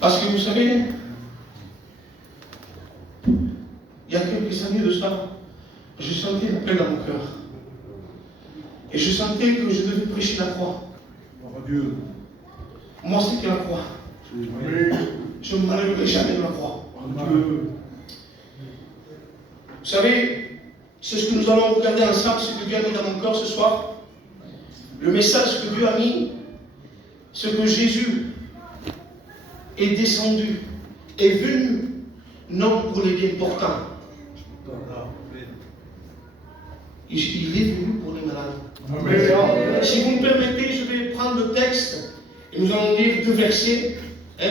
Parce que vous savez, il y a quelques années de ça, je sentais la paix dans mon cœur. Et je sentais que je devais prêcher la croix. Moi, c'était la croix. Je ne m'enlèverai jamais de la croix. Vous savez, c'est ce que nous allons regarder ensemble, ce que Dieu a mis dans mon cœur ce soir. Le message que Dieu a mis, c'est que Jésus est descendu, est venu, non pour les bien portants. Il est venu pour les malades. Amen. Si vous me permettez, je vais prendre le texte et nous allons lire 2 versets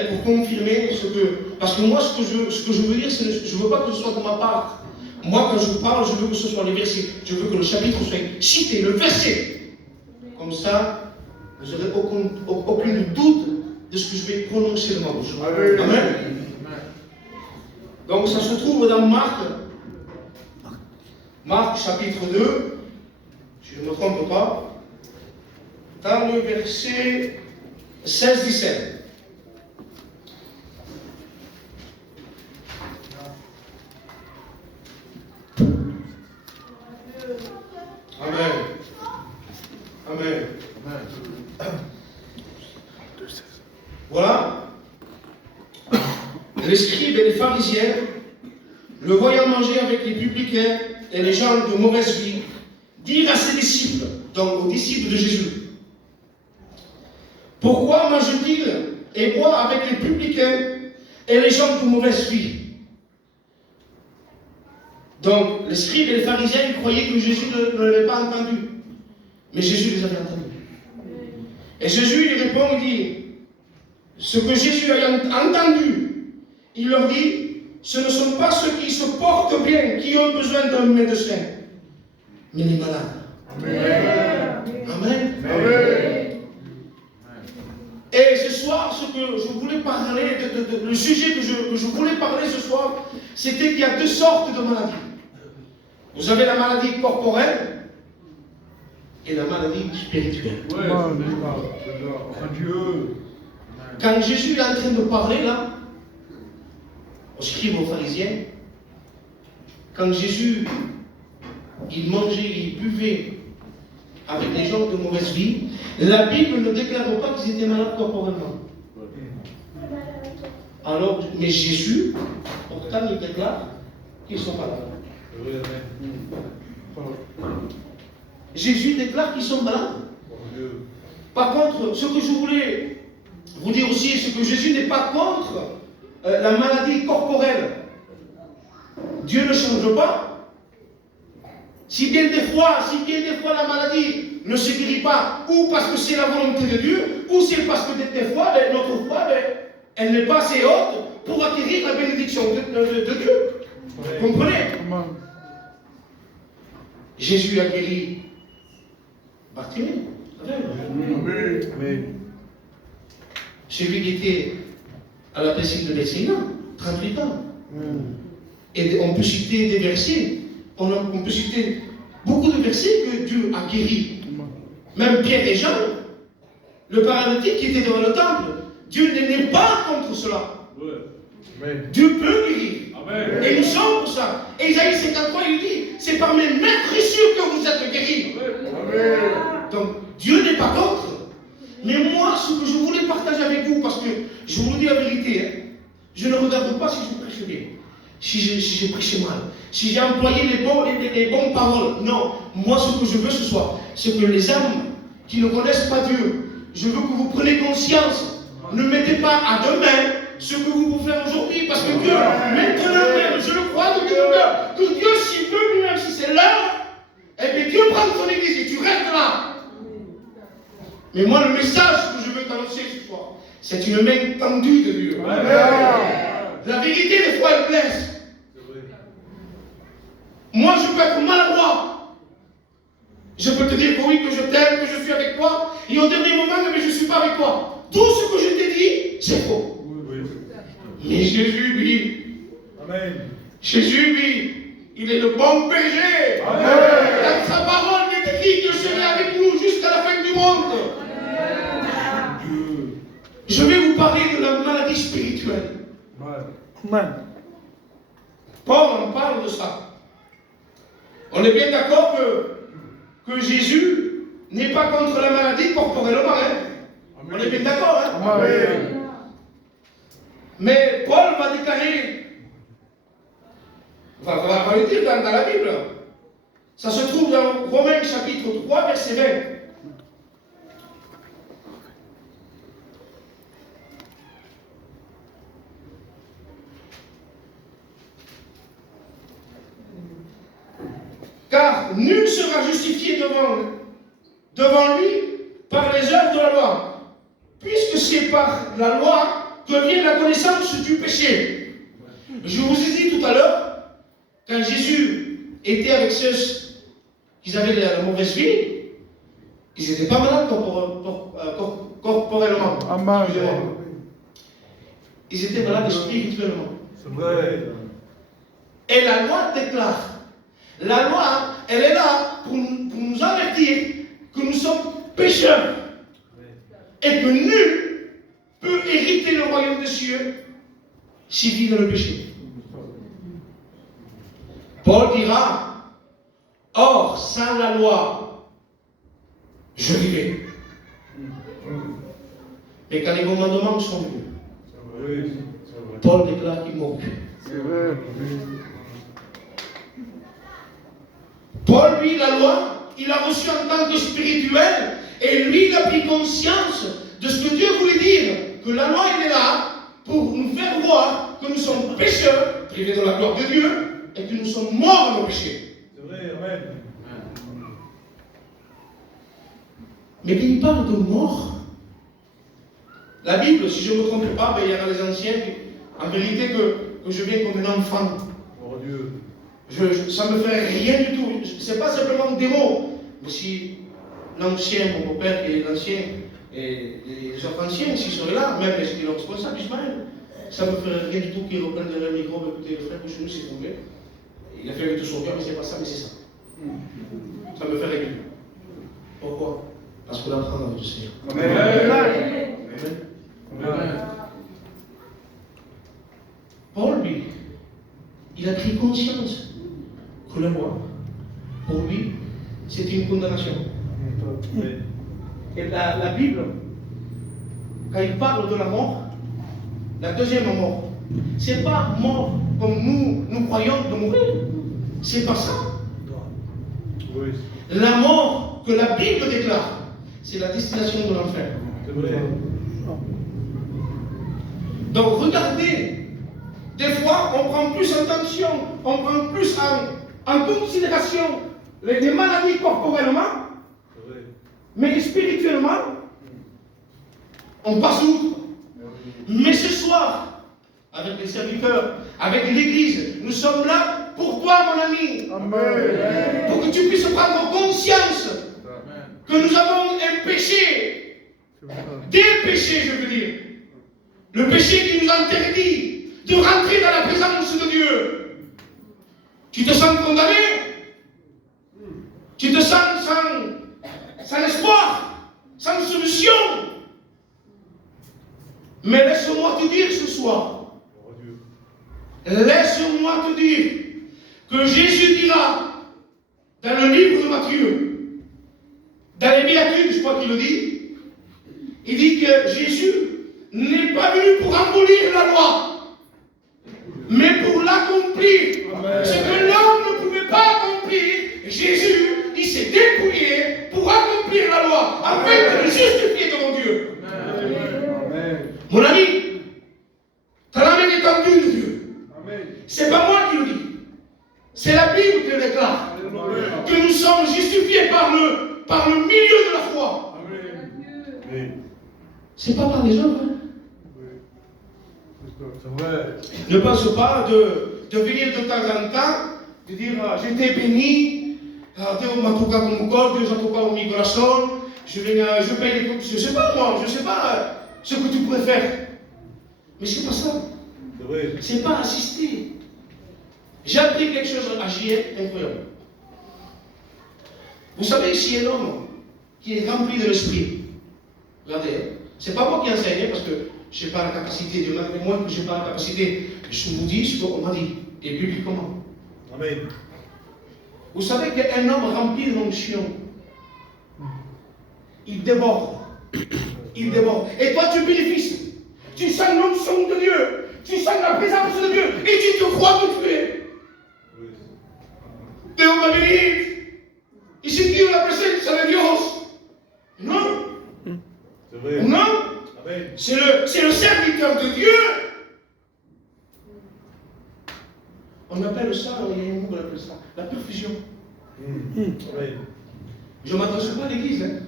pour confirmer ce que... Parce que moi, ce que je veux dire, je ne veux pas que ce soit de ma part. Moi, quand je parle, je veux que ce soit les versets. Je veux que le chapitre soit cité, le verset. Comme ça, vous n'aurez aucun doute de ce que je vais prononcer de ma bouche. Amen. Amen. Donc, ça se trouve dans Marc chapitre 2, si je ne me trompe pas, dans le verset 16-17. Amen. Amen. Voilà. Les scribes et les pharisiens, le voyant manger avec les publicains et les gens de mauvaise vie, dirent à ses disciples, donc aux disciples de Jésus, pourquoi mange-t-il et boit avec les publicains et les gens de mauvaise vie? Donc, les scribes et les pharisiens, ils croyaient que Jésus ne l'avait pas entendu. Mais Jésus les avait entendus. Et Jésus, il répond, il dit, ce que Jésus a entendu, il leur dit, ce ne sont pas ceux qui se portent bien qui ont besoin d'un médecin, mais les malades. Amen. Amen. Amen. Et ce soir, ce que je voulais parler, le sujet que je voulais parler ce soir, c'était qu'il y a 2 sortes de maladies. Vous avez la maladie corporelle et la maladie spirituelle. Quand Jésus est en train de parler là, aux scribes, aux pharisiens, quand Jésus, il mangeait, il buvait avec les gens de mauvaise vie, la Bible ne déclare pas qu'ils étaient malades corporellement. Alors, mais Jésus, pourtant, il déclare qu'ils sont malades. Jésus déclare qu'ils sont malades. Par contre, ce que je voulais vous dire aussi, c'est que Jésus n'est pas contre la maladie corporelle. Dieu ne change pas. Si bien des fois la maladie ne se guérit pas, ou parce que c'est la volonté de Dieu, ou c'est parce que des fois, notre foi, elle n'est pas assez haute pour acquérir la bénédiction de Dieu. Vous comprenez? Jésus a guéri Bartimée. Celui qui était à la piscine de Bethsaïda, 38 ans. Et on peut citer des versets, on peut citer beaucoup de versets que Dieu a guéri. Même Pierre et Jean, le paralytique qui était devant le temple, Dieu n'est pas contre cela. Dieu peut guérir. Amen. Et nous sommes pour ça. Et Isaïe 53, il dit, c'est par mes maîtrissures que vous êtes guéris. Amen. Donc, Dieu n'est pas contre. Mais moi, ce que je voulais partager avec vous, parce que je vous dis la vérité, hein, je ne regarde pas si je prêche bien, si j'ai prêché mal, si j'ai employé les bonnes paroles. Non, moi, ce que je veux ce soir, c'est que les âmes qui ne connaissent pas Dieu, je veux que vous preniez conscience. Ne mettez pas à demain ce que vous pouvez faire aujourd'hui, parce que Dieu, maintenant même, je le crois de tout cœur, que Dieu, s'il veut lui-même, si c'est l'heure, eh bien Dieu prend son église et tu restes là. Mais moi, le message que je veux t'annoncer ce soir, c'est une main tendue de Dieu. Amen. La vérité, des fois, elle blesse. Moi, je peux être maladroit. Je peux te dire que oui, que je t'aime, que je suis avec toi, et au dernier moment, mais je ne suis pas avec toi. Tout ce que je t'ai dit, c'est faux. Mais Jésus, lui, Amen. Jésus, lui, il est le bon berger. Amen. Dans sa parole, il est écrit que je serai avec nous jusqu'à la fin du monde. Amen. Je vais vous parler de la maladie spirituelle. spirituel. Amen. Paul en parle de ça. On est bien d'accord que Jésus n'est pas contre la maladie corporellement. Hein? On est bien d'accord. Hein? Amen. Mais Paul va déclarer, va le dire dans la Bible. Ça se trouve dans Romains chapitre 3, verset 20. Car nul sera justifié devant lui par les œuvres de la loi, puisque c'est par la loi que vient la connaissance du péché. Je vous ai dit tout à l'heure, quand Jésus était avec ceux qui avaient la mauvaise vie, ils n'étaient pas malades corporellement. Amen. Ils étaient malades spirituellement. C'est vrai. Et la loi déclare. La loi, elle est là pour nous avertir que nous sommes pécheurs. Et que nul peut hériter le royaume des cieux s'il vit dans le péché. Paul dira, or, sans la loi, je vivais. Mais quand les commandements sont venus, Paul déclare qu'il mourut. C'est vrai. Paul, lui, la loi, il l'a reçue en tant que spirituel, et lui, il a pris conscience de ce que Dieu voulait dire, que la loi, elle est là pour nous faire voir que nous sommes pécheurs, privés de la gloire de Dieu, et que nous sommes morts dans nos péchés. C'est vrai, amen. Mais quand il parle de mort, la Bible, si je ne me trompe pas, il y en a les anciens, en vérité, que je viens comme un enfant. Oh Dieu. Ça ne me fait rien du tout. Ce n'est pas simplement des mots. Mais si l'ancien, mon beau-père qui est l'ancien, et les autres anciens, s'ils seraient là, même les responsables Ismaël, ça ne me ferait rien du tout qu'ils reprennent derrière le micro. Écoutez, le frère Bouchounou s'est tombé. Il a fait avec tout son cœur, mais c'est pas ça, mais c'est ça. Ça me fait rien du tout. Pourquoi? Parce qu'on apprend dans le Seigneur. Amen. Amen. Paul, lui, il a pris conscience que la loi, pour lui, c'est une condamnation. Et la Bible, quand il parle de la mort, la deuxième mort, c'est pas mort comme nous croyons de mourir. C'est pas ça. Oui. La mort que la Bible déclare, c'est la destination de l'enfer. C'est vrai. Donc regardez, des fois on prend plus attention, on prend plus en considération les maladies corporellement, mais spirituellement, on passe outre. Mais ce soir, avec les serviteurs, avec l'Église, nous sommes là pour toi, mon ami. Amen. Pour que tu puisses prendre conscience que nous avons un péché, des péchés, je veux dire. Le péché qui nous interdit de rentrer dans la présence de Dieu. Tu te sens condamné? Tu te sens sans espoir, sans solution? Mais laisse-moi te dire ce soir, laisse-moi te dire que Jésus dira dans le livre de Matthieu, dans les Béatitudes, je crois qu'il le dit, il dit que Jésus n'est pas venu pour abolir la loi, mais pour l'accomplir. Ce que l'homme ne pouvait pas accomplir, Jésus, il s'est dépouillé pour accomplir la loi, afin de le justifier devant Dieu. Amen. Mon ami, tu as la main étendue de Dieu. C'est pas moi qui le dis. C'est la Bible qui le déclare. Que nous sommes justifiés par le milieu de la foi. C'est pas par les hommes. Hein? C'est vrai. Ne pense pas de venir de temps en temps, de dire j'étais béni, Dieu m'a toqué comme un corps, Dieu m'a toqué au migration, je paye les comptes. Je ne sais pas moi, je ne sais pas ce que tu pourrais faire. Mais c'est pas ça. C'est vrai. C'est pas assister. J'ai appris quelque chose à JR incroyable. Vous savez, si un homme qui est rempli de l'esprit, regardez, c'est pas moi qui enseigne, parce que je n'ai pas la capacité de même moi que je n'ai pas la capacité. Je vous dis ce qu'on m'a dit, et publiquement. Amen. Vous savez qu'un homme rempli de l'onction, il déborde. Il déborde. Et toi, tu bénéficies. Tu sens l'onction de Dieu. Tu sens la présence de Dieu. Et tu te crois que tu es. Dios me bendiga. Y si quiero la presencia de Dios. Non. C'est vrai. Non. Amen. C'est le serviteur de Dieu. On appelle ça, il y a un mot qu'on appelle ça, la perfusion. Amen. Je ne m'adresse pas à l'église, hein,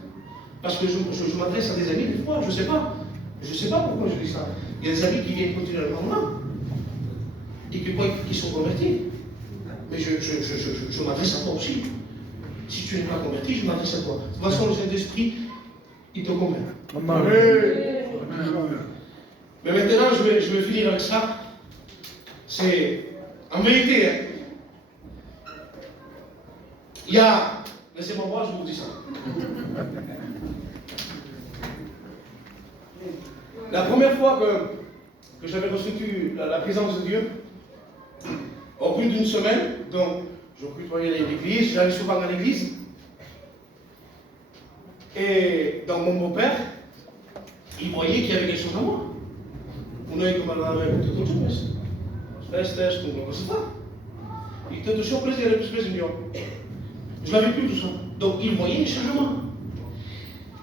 parce que je m'adresse à des amis des fois, je ne sais pas. Je ne sais pas pourquoi je dis ça. Il y a des amis qui viennent continuellement moi et qui sont convertis. Mais je m'adresse à toi aussi. Si tu n'es pas converti, je m'adresse à toi. De toute façon, le Saint-Esprit, il te convainc. Amen. Mais maintenant, je vais finir avec ça. C'est, en vérité, hein, il y a, laissez-moi voir, je vous dis ça. La première fois que j'avais reçu la présence de Dieu, au plus d'une semaine, donc je côtoyais l'église, j'allais souvent à l'église. Et donc mon beau-père, il voyait qu'il y avait quelque chose à moi. On a commandé toute chose. Festas, como você fala. E tanto o Senhor prazer para os melhor. Je l'avais plus tout ça. Donc il voyait un changement.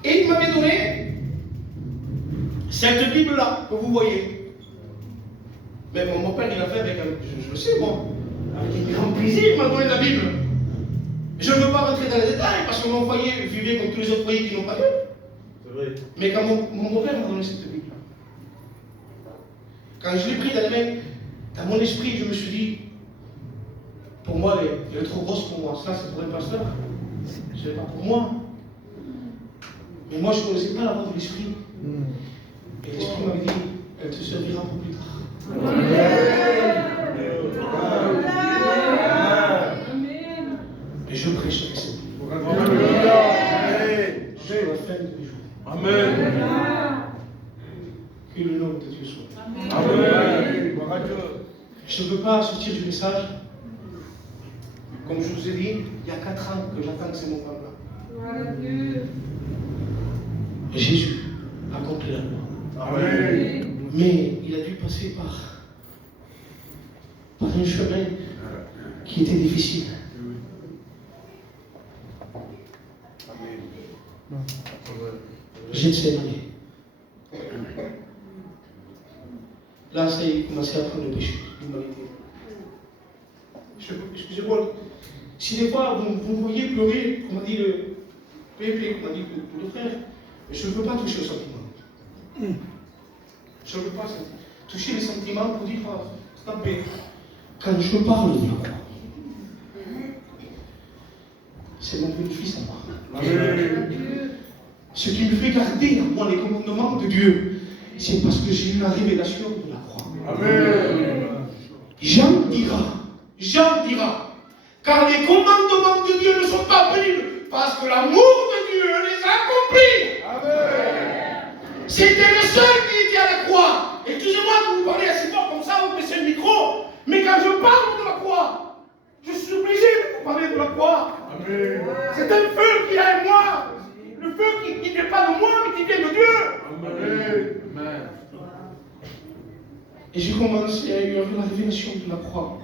Et il m'avait donné cette Bible-là que vous voyez. Mais mon père, il a fait avec un. Je le sais, moi. Avec un grand plaisir, il m'a donné la Bible. Je ne veux pas rentrer dans les détails parce que mon foyer vivait comme tous les autres foyers qui n'ont pas Dieu. C'est vrai. Mais quand mon beau-père m'a donné cette Bible-là, quand je l'ai pris dans les mains, dans mon esprit, je me suis dit, pour moi, elle est trop grosse pour moi. Ça, c'est pour un pasteur. Ce n'est pas pour moi. Mais moi, je ne connaissais pas la voix de l'esprit. Et l'esprit m'avait dit, elle te servira pour plus tard. Et je prêche avec cette Bible. Jusqu'à la fin de mes jours. Amen. Que le nom de Dieu soit. Amen. Je ne veux pas sortir du message. Comme je vous ai dit, il y a 4 ans que j'attends ces moments-là. Jésus a accompli la loi. Amen. Mais il a dû passer par un chemin qui était difficile. Gethsemane. Là, ça y est, commencé à prendre le péché, l'humanité. Excusez-moi, si des fois vous me voyez pleurer, comme a dit le Pépé, comme a dit le frère, je ne veux pas toucher aux sentiments. Je ne veux pas toucher les sentiments pour dire, stoppez. Quand je parle de la croix, c'est mon bénéfice à moi. Amen. Ce qui me fait garder à moi les commandements de Dieu, c'est parce que j'ai eu la révélation de la croix. Amen. Jean dira, car les commandements de Dieu ne sont pas pénibles, parce que l'amour de Dieu les a accomplis. Amen. C'était le seul qui était à la croix. Excusez-moi de vous parler assez fort comme ça, vous baissez le micro, mais quand je parle de la croix, je suis obligé de vous parler de la croix. Amen. C'est un feu qui est en moi. Le feu qui ne vient pas de moi, mais qui vient de Dieu. Amen. Et j'ai commencé à avoir la révélation de la croix.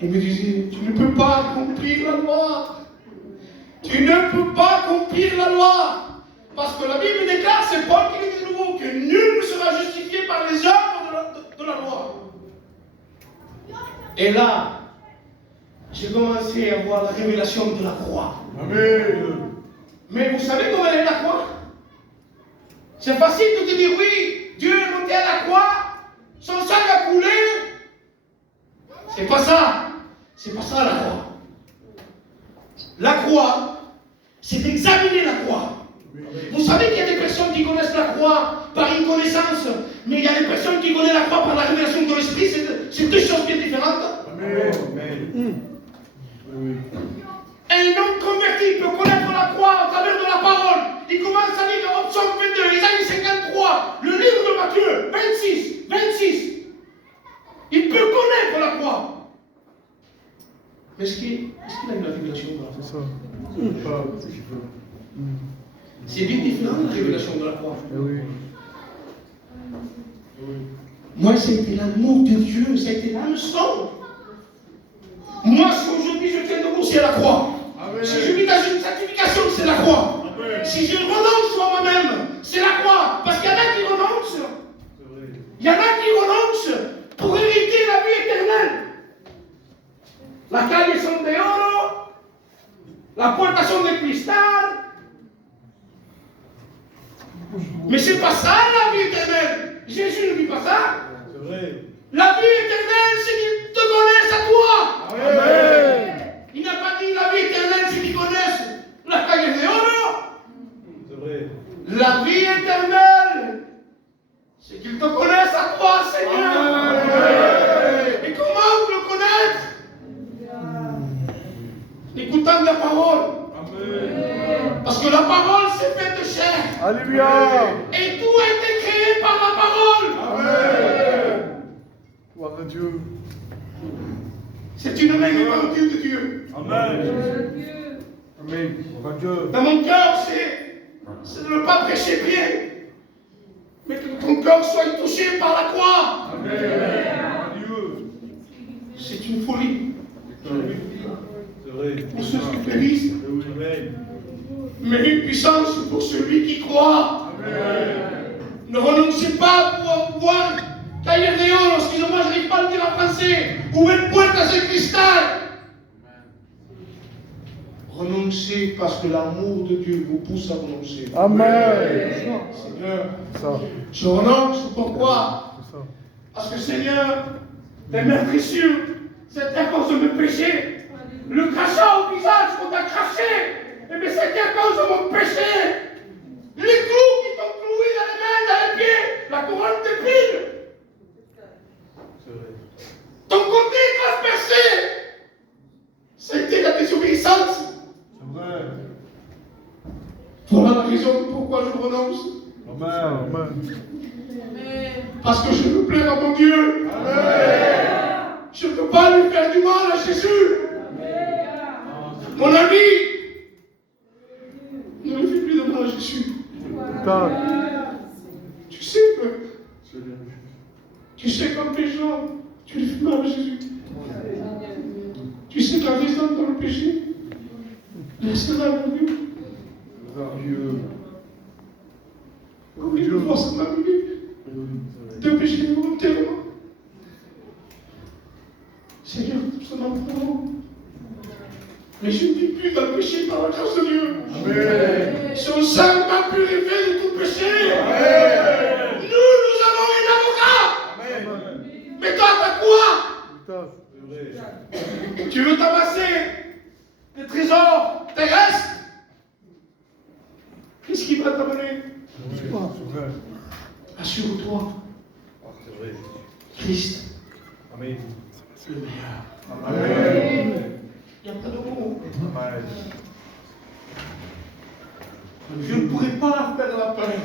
Il me disait, tu ne peux pas accomplir la loi. Tu ne peux pas accomplir la loi. Parce que la Bible déclare, c'est Paul qui dit de nouveau, que nul ne sera justifié par les œuvres de la loi. Et là, j'ai commencé à voir la révélation de la croix. Amen. Mais vous savez comment elle est la croix? C'est facile de te dire, oui, Dieu est monté à la croix, son sang a coulé. C'est pas ça. C'est pas ça la croix. La croix, c'est d'examiner la croix. Vous savez qu'il y a des personnes qui connaissent la croix par une connaissance, mais il y a des personnes qui connaissent la croix par la révélation de l'esprit, c'est deux choses bien différentes. Amen. Un homme converti peut connaître la croix à travers de la parole. Il commence à lire au psaume 22, Isaïe 53, le livre Mais est-ce qu'il a eu la révélation de la croix? C'est ça. Pas ce qu'il veut. C'est bien différent de la révélation de la croix. Eh oui. Moi, ça a été l'amour de Dieu, ça a été l'hameçon. Moi, si aujourd'hui je tiens debout, c'est la croix. Amen. Si je vis dans une sanctification, c'est la croix. Amen. Si je renonce sur moi-même, c'est la croix. Parce qu'il y en a qui renoncent. Il y en a qui renoncent pour hériter la vie éternelle. La calle son de oro, la puerta son de cristal. Mais c'est pas ça la vie éternelle. Jésus ne dit pas ça. C'est vrai. La vie éternelle, c'est qu'ils te connaissent à toi. Amen. Il n'a pas dit la vie éternelle, c'est qu'ils connaissent la calle de oro. C'est vrai. La vie éternelle, c'est qu'ils te connaissent à toi, Seigneur. Amen. Et comment le connaître? En écoutant la parole. Amen. Parce que la parole s'est faite chair. Alléluia. Et tout a été créé par la parole. Amen. Gloire à Dieu. C'est une réglementation de Dieu. Amen. Amen. Gloire à Dieu. Dans mon cœur, c'est de ne pas prêcher bien, mais que ton cœur soit touché par la croix. Amen. Gloire à Dieu. C'est une folie C'est vrai. pour ceux qui périssent, Amen. mais une puissance pour celui qui croit. Amen. Ne renoncez pas pour pouvoir cahier de oro. Excusez-moi, je n'arrive pas à le dire en français. Ou une pointe à ce cristal. Renoncez parce que l'amour de Dieu vous pousse à renoncer. Amen. Seigneur, Ça. je renonce. Pourquoi? C'est ça. Parce que Seigneur, tes meurtrissures, c'était à cause de mes péchés. Le crachat au visage qu'on t'a craché, eh bien c'était à cause de mon péché. Les clous qui t'ont cloué dans les mains, dans les pieds, la couronne d'épines, C'est vrai. ton côté transpercé, c'était la désobéissance. C'est vrai. Voilà la raison pourquoi je renonce. Amen. Amen. Parce que je veux plaire à mon Dieu. Amen. Je ne veux pas lui faire du mal à Jésus. Mon ami, ne me fais plus de mal à Jésus. Putain. Tu sais qu'en péchant, tu lui fais mal à Jésus. Tu sais qu'en restant dans le péché, restera mon Dieu. Gloire à Dieu. Combien de fois ça m'a arrivé de pécher volontairement. Seigneur, ça m'a pris. Mais je ne vis plus dans le péché par la grâce de Dieu. Amen. Son sang m'a purifié de tout péché. Amen. Nous avons un avocat. Amen. Mais toi, t'as quoi? Putain. C'est vrai. Tu veux t'amasser des trésors terrestres? Qu'est-ce qui va t'amener? C'est vrai. Assure-toi, C'est vrai. Christ, Amen. c'est le meilleur. Amen. Il n'y a pas de mots. Amen. Je ne pourrais pas faire la paix.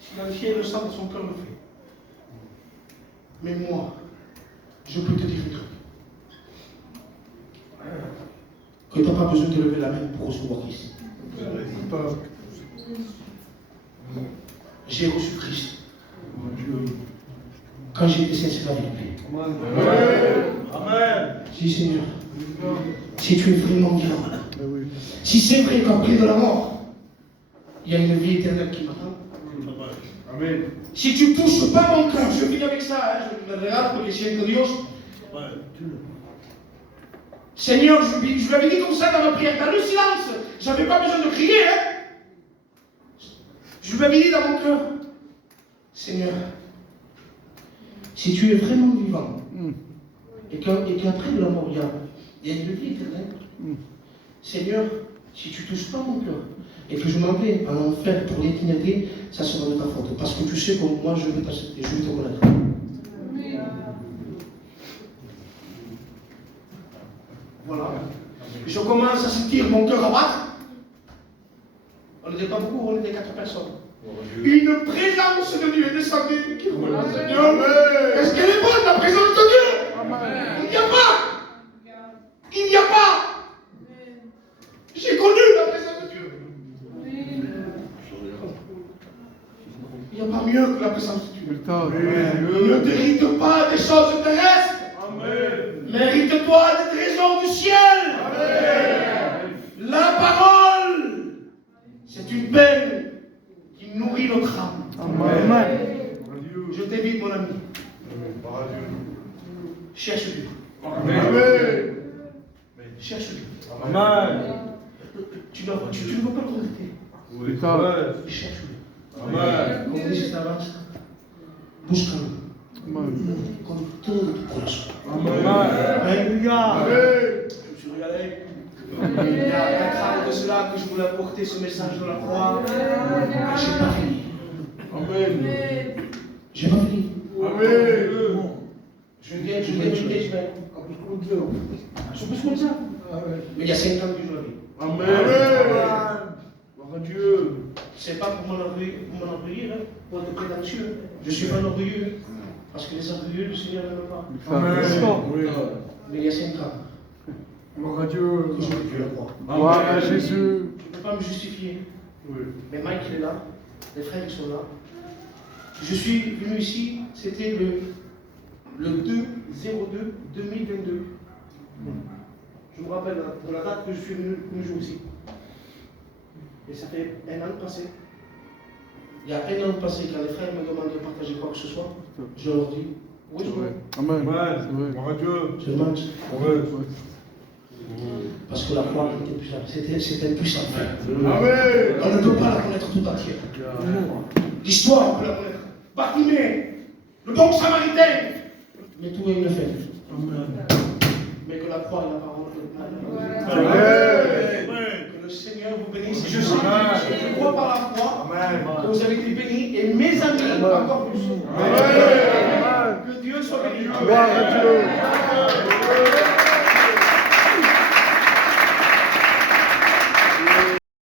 Si la chair le sang de son cœur le fait. Mais moi, je peux te dire un truc. Que tu n'as pas besoin de lever la main pour recevoir Christ. Putain. J'ai reçu Christ quand j'ai été sincère avec lui. Amen. Amen. Je dis Seigneur, si tu es vraiment vivant, Mais oui. si c'est vrai qu'après de la mort, il y a une vie éternelle qui m'attend. Amen. Si tu ne touches pas mon cœur, je finis avec ça, je me regarde pour les chiens de Dieu. Seigneur, je lui avais dit comme ça dans ma prière, dans le silence, je n'avais pas besoin de crier. Je lui avais dit dans mon cœur, Seigneur, si tu es vraiment vivant, et qu'après de la mort, il y a une vie éternelle, Seigneur, si tu ne touches pas mon cœur, et que je m'en vais en enfer pour l'éternité, ça sera de ta faute. Parce que tu sais que moi, je veux t'accepter, je veux te connaître. Voilà. Et je commence à sentir mon cœur abattre. On n'était pas beaucoup, on était 4 personnes. Une présence de Dieu est descendue. Qui Seigneur. Est-ce qu'elle est bonne, la présence de Dieu? Il n'y a pas. n'y a pas mieux que la présence de Dieu. Putain. Ne t'hérite pas des choses terrestres. Amen. Mérite-toi des trésors du ciel. La parole, c'est une peine qui nourrit notre âme. Amen. Je t'invite, mon ami, Par Dieu. cherche Dieu. Amen. Cherche Dieu. Amen. Tu ne veux pas le regretter. Oui. Cherche Dieu. Amen. Comme dit cet avance, busca-le. Con todo tu corazón. Alléluia. Je suis regardé. Il y a 4 ans de cela que je voulais apporter ce message de la croix. Mais je n'ai pas fini. Amen. Je n'ai pas fini. Amen. Je viens. Je peux comme ça. Mais il y a 5 ans que je l'avais. Amen. Gloire à Dieu. C'est pas pour m'enorgueillir, hein, pour être prétentieux. Je ne suis pas orgueilleux. Parce que les orgueilleux, le Seigneur n'aime pas. Amen. Mais il y a 5 ans Gloire à Dieu. que j'ai vécu la croix. Gloire à Jésus. Je ne peux pas me justifier. Oui. Mais Mike il est là, les frères ils sont là. Je suis venu ici, c'était le 2/02/2022. Je me rappelle de la date que je suis venu jouer ici. Et ça fait 1 an passé. Il y a 1 an passé, quand les frères me demandent de partager quoi que ce soit, je leur dis, oui, je veux. Amen. Gloire à Dieu. Je mange. Ouais. Parce que la croix était puissante. C'était puissant. Amen. On ne peut pas la connaître tout entière. L'histoire, on peut la connaître. Bartimée, le bon samaritain. Mais tout est une fait. Mais que la croix est la parole. Que le Seigneur vous bénisse. Je crois par la foi que vous avez été bénis et mes amis encore plus. Que Dieu soit béni. Gloire à Dieu.